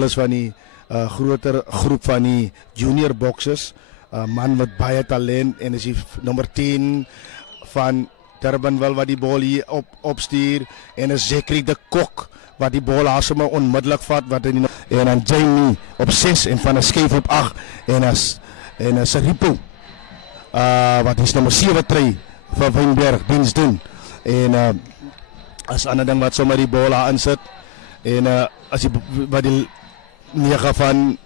is van die groter groep van die junior boxers. Man met baie talent en is die nummer 10 van Durbanville wat die bal hier opstuur en is Zekri de Kok wat die bal sommer onmiddellik vat wat en dan Jamie op 6 en van 'n skeef op 8 en Saripo wat is nummer 7 tree vir Wynberg diens doen en as ander ding wat sommer die bal daar insit en as jy wat die 9 van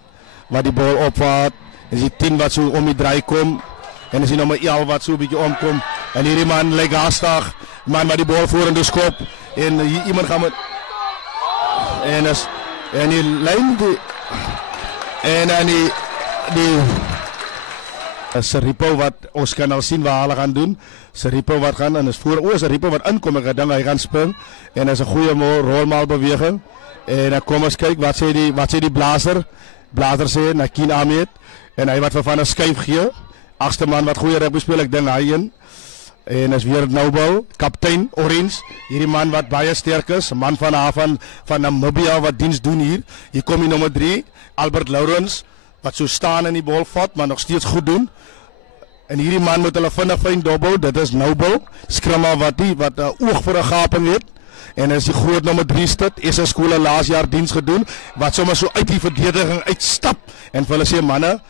wat die bal opvat is die 10 wat so om die draai kom en is die nummer 11 wat so 'n bietjie omkom en hierdie man lyk haastig man wat die bal vorentoe skop en hier iemand gaan met en die lyn en dan die Saripo wat ons kan al sien wat hulle gaan doen. Saripo wat gaan en is voor Saripo wat inkom ek dink hy gaan spring en is 'n goeie rolmaal beweging en dan kom ons kyk wat sê die blazer sê Nakin Ahmed en hy wat vir van 'n skuif gee. Agste man wat goeie rugby speel ek dink hy en is weer Noble, kaptein Orange, hierdie man wat baie sterk is, 'n man van Namibia wat diens doen hier. Hier kom die nommer 3, Albert Lawrence wat so staan in die bal vat, maar nog steeds goed doen. En hierdie man moet hulle vinnig fyn dobbel, dit is Noble, skrimma wat 'n oog vir 'n gaping het. En is die groot nommer 3 stit, SA skole laas jaar diens gedoen, wat sommer so uit die verdediging uitstap en vir hulle sê manne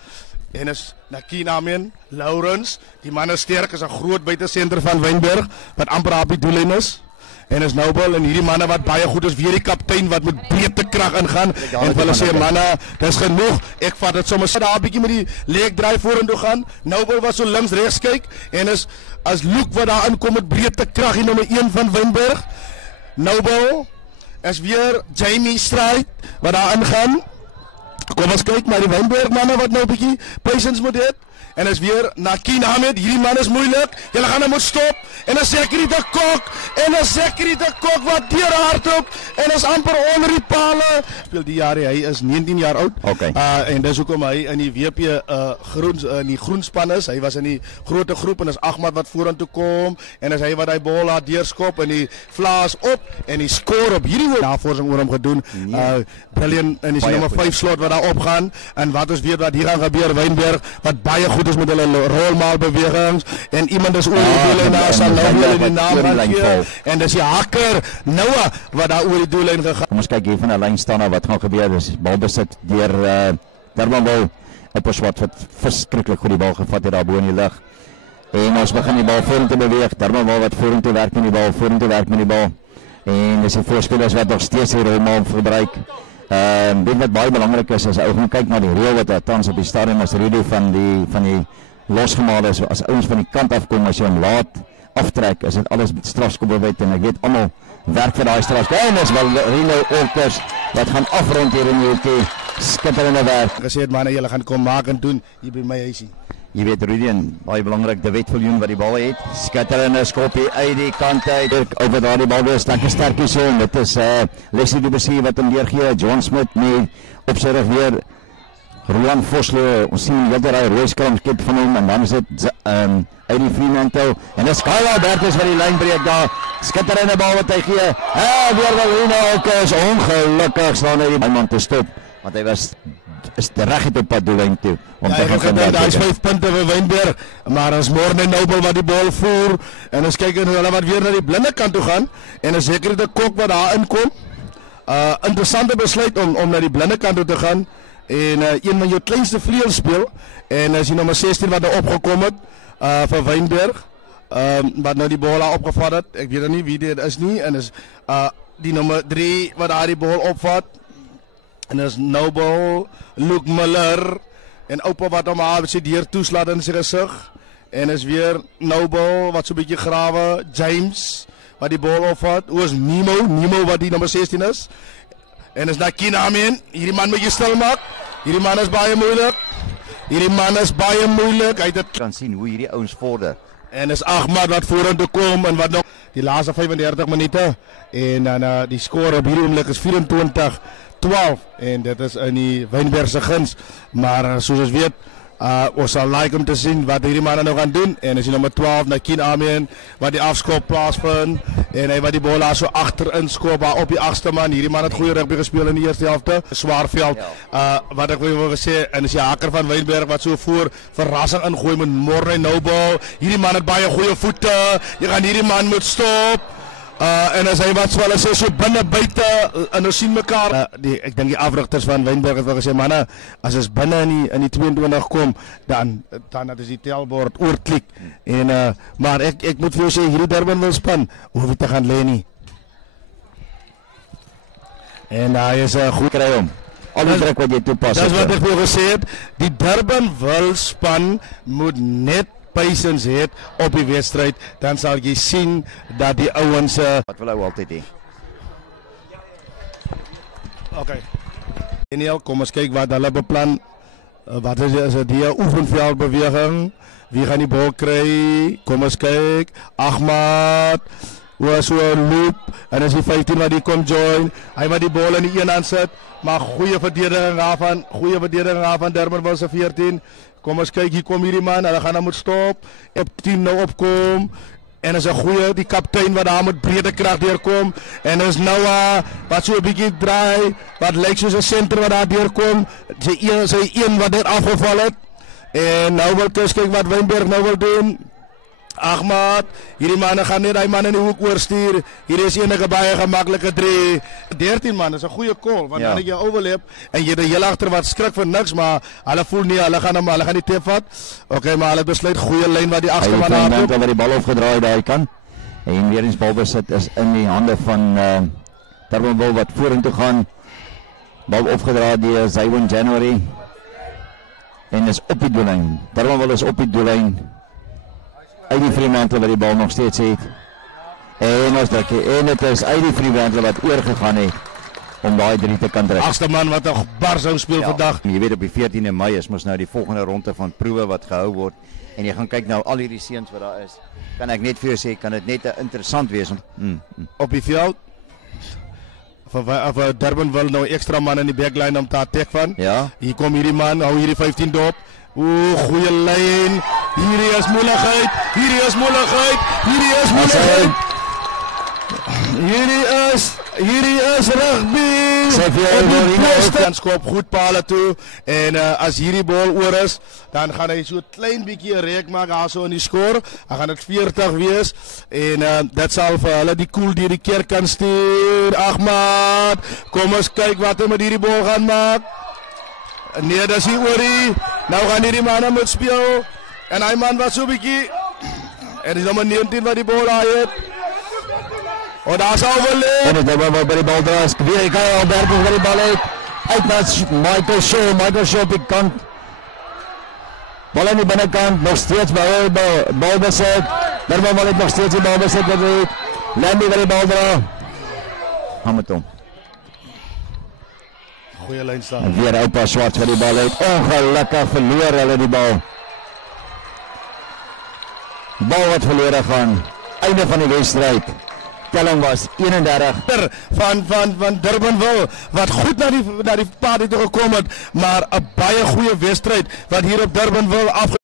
en is Nakin Ahmed, Lawrence, die man is sterk, is 'n groot buitesenter van Wynberg wat amper op die doellyn is. En is Noble en hierdie manne wat baie goed is, weer die kaptein wat met breedte krag ingaan en hulle sê manne, dis genoeg. Ek vat dit sommer daar 'n bietjie met die leg draai vorentoe gaan. Noble wat so links regs kyk en is as Luke wat daar inkom met breedte krag, die nommer 1 van Wynberg. Noble is weer Jamie Stryd wat daar ingaan. Kom ons kyk maar die Wynberg manne wat nou 'n bietjie patience moet hê. En is weer Nakin Ahmed, hierdie man is moeilik. Julle gaan hom moet stop. En is Zekri de Kok wat deur hardloop en is amper onder die pale. Speel die jaar hy is 19 jaar oud. Okay. En dis hoekom hy in die WP in die groenspan is. Hy was in die groot groep en is Ahmad wat vorentoe kom en is hy wat hy bal laat deurskop en die vlaas op en die skoor op hierdie navorsing oor hom gedoen. Brilliant en is die nommer 5 slot wat daar opgaan en wat ons weet wat hier gaan gebeur Wynberg wat baie goed is met hulle rolmaal bewegings en iemand is oor die doellyn daar sal nou weer die naam gee en dis die hakker Noah wat daar oor die doellyn gegaan. Kom ons kyk hier van 'n lyn staan nou wat gaan gebeur. Dis balbesit deur Durbanville op 'n swat wat verskriklik goed die bal gevat het daar bo in die lug. En ons begin die bal vorentoe beweeg. Durbanville wat vorentoe werk met die bal, en dis die voorspelers wat nog steeds die rolmaal gebruik. Dit wat baie belangrik is as ou gaan kyk na die reël wat tans op die stadion as Rudy van die losgemaak is, as ouens van die kant af kom as jy hom laat aftrek, is dit alles met strafskopbewet en ek weet almal werk vir daai strafskop. En dis wel Rino Orkers wat gaan afrond hier in die skitterende werk. Gesê het manne julle gaan kom maak en doen hier by my huisie. Jy weet Rudy en baie belangrik De Wet Viljoen wat die bal het. Skitterende skopie uit die kant uit. Oor daardie bal weer sterkie so en dit is Leslie de Bessie wat hom deurgee. John Smith mee op sy rug weer. Roland Vosloo, ons sien wat daai rooi skramskep van hom en dan is dit uit die Fremantle en dis Kyle Albertus wat die lyn breek daar. Skitterende bal wat hy gee. Weer wel Rino Orkers ongelukkig staan hy die man te stop want hy is reg op pad doellyn toe om te gaan. Daar is 5 punte vir Wynberg, maar as Morne Noble wat die bal voer en ons kyk en hulle wat weer na die blinde kant toe gaan en is Zekri de Kok wat daar inkom. Interessante besluit om na die blinde kant toe te gaan en een van jou kleinste vleuels speel en is die nommer 16 wat daar opgekom het vir Wynberg wat nou die bal daar opgevat het. Ek weet nie wie dit is nie en is die nommer 3 wat daar die bal opvat. En is Noble, Luke Miller en oupa wat hom haar sy deur toeslaat in sy gesig. En is weer Noble wat so 'n bietjie grawe, James wat die bal opvat. Oos Nemo wat die nommer 16 is. En is Nakin Ahmed, hierdie man moet jy stil maak. Hierdie man is baie moeilik. Hy kan sien hoe hierdie ouens vorder. En is Ahmad wat vorentoe kom en wat nog die laaste 35 minute en dan die skoor op hierdie oomblik is 24-12 en dit is in die Wynberg se guns, maar soos ons weet Ons sal like om te sien wat hierdie manne nou gaan doen. En as jy nummer 12 na Keen Amen wat die afskop plaasvind en hy wat die bal daar so agterin skop op die agste man. Hierdie man het goeie rugby gespeel in die eerste helfte. Swaarveld. Wat ek wil gesê en is die hakker van Wynberg wat so voor verrassing ingooi met Morne Noble. Hierdie man het baie goeie voete. Jy gaan hierdie man moet stop. En as hy wat swel sê so binne buite en ons sien mekaar ek dink die afrigters van Wynberg het wel gesê manne as ons binne in die 22 kom dan is die telbord oorklik en maar ek moet vir jou sê hierdie Durban wil span hoef nie te gaan lê nie en hy is goed kry hom al die druk wat jy toepas dis wat ek vir jou gesê het die Durban wil span moet net patience het op die wedstryd, dan sal jy sien dat die ouens wat wil hy altyd hê. Okay. Daniel, kom ons kyk wat hulle beplan. Wat is die oefenveld beweging? Wie gaan die bal kry? Kom ons kyk. Ahmad was so 'n loop en as die 15 wat die kom join, hy wat die bal in die een hand sit, maar goeie verdediging daarvan Durban was 14. Kom ons kyk, hier kom hierdie man, hulle gaan nou moet stop, op 10 nou opkom, en is 'n goeie, die kaptein wat daar met brede krag deurkom, en is Noah, wat so 'n bietjie draai, wat lyk soos 'n senter wat daar deurkom, sy een wat net afgeval het, en nou wil kyk wat Wynberg nou wil doen, Ahmad, hierdie manne gaan net die man in die hoek oorstuur. Hier is enige baie gemaklike 3. 13 man, is 'n goeie call want dan het jy overlap en jy die hele agter wat skrik vir niks, maar hulle voel nie, hulle gaan die teep vat. Okay, maar hulle besluit goeie lyn wat die agste man daar het. Hy het die bal opgedraai daar kan. En weer eens balbesit is in die hande van Durban Bull wat vorentoe gaan. Bal opgedraai deur Zywin January. En is op die doellyn. Durban Bull is op die doellyn. Uit die Fremantle wat die bal nog steeds het. En ons druk en dit is uit die Fremantle wat oorgegaan het om daai 3 te kan druk. Agste man wat 'n bar sou speel vandag. Jy weet op die 14de Mei is mos nou die volgende ronde van proewe wat gehou word en jy gaan kyk nou al hierdie seuns wat daar is. Kan ek net vir jou sê kan dit net interessant wees om op die veld of Durban wil nou ekstra man in die backline om te attack van. Ja. Hier kom hierdie man, hou hierdie 15 dop. Goeie lyn. Hierdie is moeilikheid. Hierdie is rugby. Dan skop goed pale toe en as hierdie bal oor is, dan gaan hy so klein bietjie 'n reek maak daarso in die skoor. Dan gaan dit 40 wees en dit sal vir hulle die koel deur die kerk kan stuur. Ahmad, kom ons kyk wat hy met hierdie bal gaan maak. Nee, dis hier oorie. Nou gaan hierdie manne moet speel. En hy man was so 'n bietjie. En dis nommer 19 wat die bal daar het. En daar sou wel. En dit was by die bal draas. Weer gaan Alberto vir die bal uit. Uit na Michael Shaw op die kant. Bal aan die binnekant, nog steeds bal besit. Durban wil nog steeds die bal besit. Landy vir die bal dra. Hamilton. Goeie lyn staan. Weer Oupa Swart vir die bal uit. Ongelukkig verloor hulle die bal. Bal wat verlore gaan. Einde van die wedstryd. Telling was 31 van Durbanville wat goed na die party toe gekom het, maar 'n baie goeie wedstryd wat hier op Durbanville